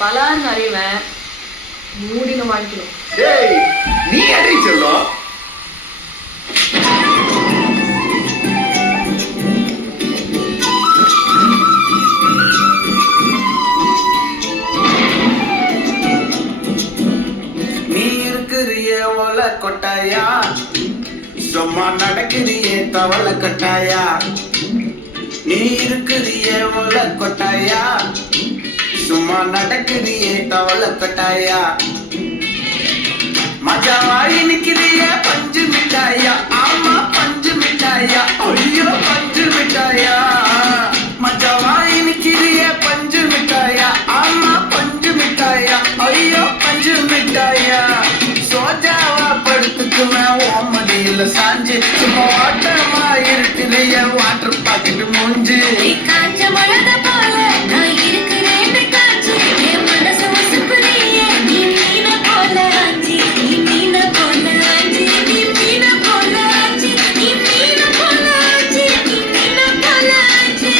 பலான்னு அறிவேன் மூடின வாங்கிக்கணும். டேய் நீ அடி செல்லம். நீ இருக்கிறிய ஓல கொட்டாயா, சும்மா நடக்கிறியே தவளை கட்டாயா. நீ இருக்கிறிய ஓல கொட்டாயா, சும்மா நடக்கிறியே தவளை கட்டாயா. மஜாவாய் நிக்கிறிய பஞ்சு மிட்டாயா, ஆமா பஞ்சு மிட்டாயா, ஐயோ பஞ்சு மிட்டாயா. மஜாவாய் நிக்கிறிய பஞ்சு மிட்டாயா, ஆமா பஞ்சு மிட்டாயா, ஐயோ பஞ்சு மிட்டாயா. சோஜாவா படுத்துக்குவேன் ஓமடியில சாஞ்சு, சும்மா வாட்டமா இருக்கிறிய வாட்டர் பாக்கெட் மூஞ்சு. காஞ்ச மழத போல நான் இருக்கிறேன் காஞ்சு, என் மனசு உசுப்புறிய நீ மீன போல ஆஞ்சி, நீ மீன போல ஆஞ்சி, நீ மீன போல ஆஞ்சி, நீ மீன போல ஆஞ்சி, நீ மீன போல ஆஞ்சி.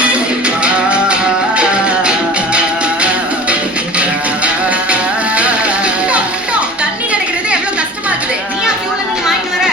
தண்ணி கிடைக்கிறது எவ்வளவு கஷ்டமா இருக்குது, நீ அப்படி உள்ள நீ வாங்கிட்டு வர.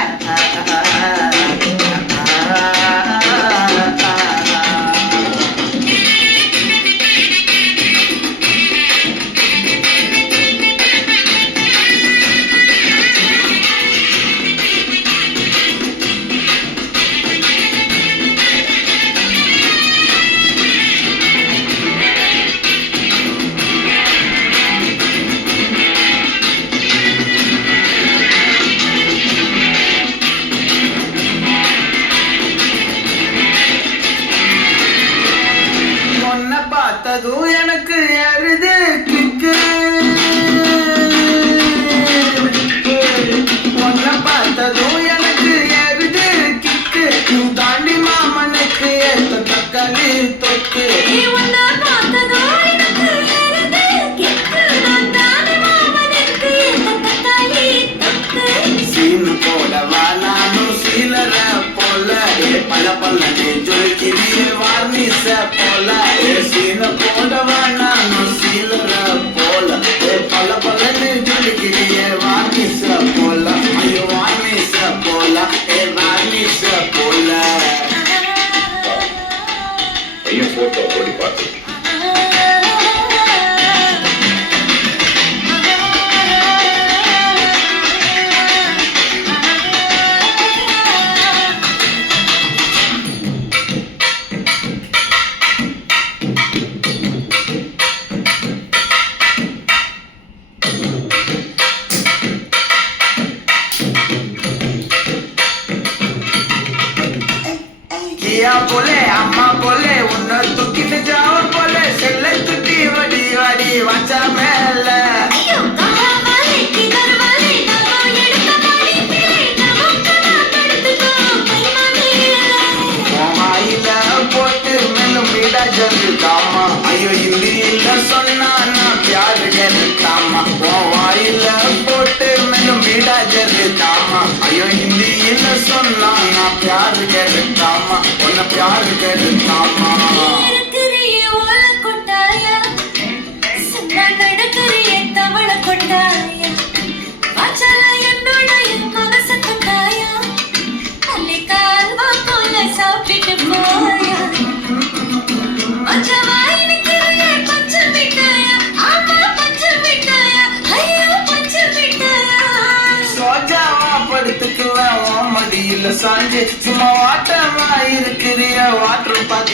உன்னை பார்த்ததும் எனக்கு ஏறுது கிக்கு, உன்னை பார்த்ததும் எனக்கு ஏறுது கிக்கு. நீ தாண்டி மாமனுக்கு ஏத்த தக்காளி தொக்கு. நீ உன்னை பார்த்ததோ எனக்கு ஏறுது கிக்கு, நான் தானே மாமனுக்கு இந்த தக்காளி தொக்கு. சீனு போடவா நானும் சீலர போல, பல பல்லனே ஜொலிக்கிறியே வார்னிச போல. சீனு போடவா நானும் சீலர போல, பல பல்லனே ஜொலிக்கிறியே வார்னிச போல. ஐயோ வார்னிச போல, வார்னிச போல. பையன் போட்டோ ஓடி பார்த்து. கியா போலே அம்மா போலே உன்னை தூக்கிட்டு ஜாவ போலே, செல்ல துட்டி வடி வடி வச்சா மேல. ஐயோ கஹவாலே கிதர்வாலே தகோ எடுத்த பாடி பிள்ளை நமக்கனா படுத்துக்கோ கைமானில. வாயில போட்டு மெல்லும் விட ஜல்லுதாமா, ஐயோ ஹிந்தியில சொன்னா நான் பியார் கருத்தாமா. வாயில போட்டு மெல்லும் விட ஜல்லுதாமா, ஐயோ ஹிந்தியில சொன்னா நான் பியார் கருத்தாமா, உன்னை பியார் கருத்தாமா. இருக்கிறிய ஓல கொட்டாயா, சும்மா நடக்கிறிய தவள கொட்டாயா. வாச்சல என்னோட என் மனசு கொட்டாயா, அள்ளி கால்வா போல சாப்பிட்டு போயா. மச்சவாய் நிக்கிறிய பச்சை மிட்டாயா, ஆமா பச்சை மிட்டாயா, ஐயோ பச்சை மிட்டாயா. சோஜாவா படுத்துக்குவேன் ஓமடியில சாஞ்சு, சும்மா வாட்டமா இருக்கிறிய வாட்டர் பாக்கெட்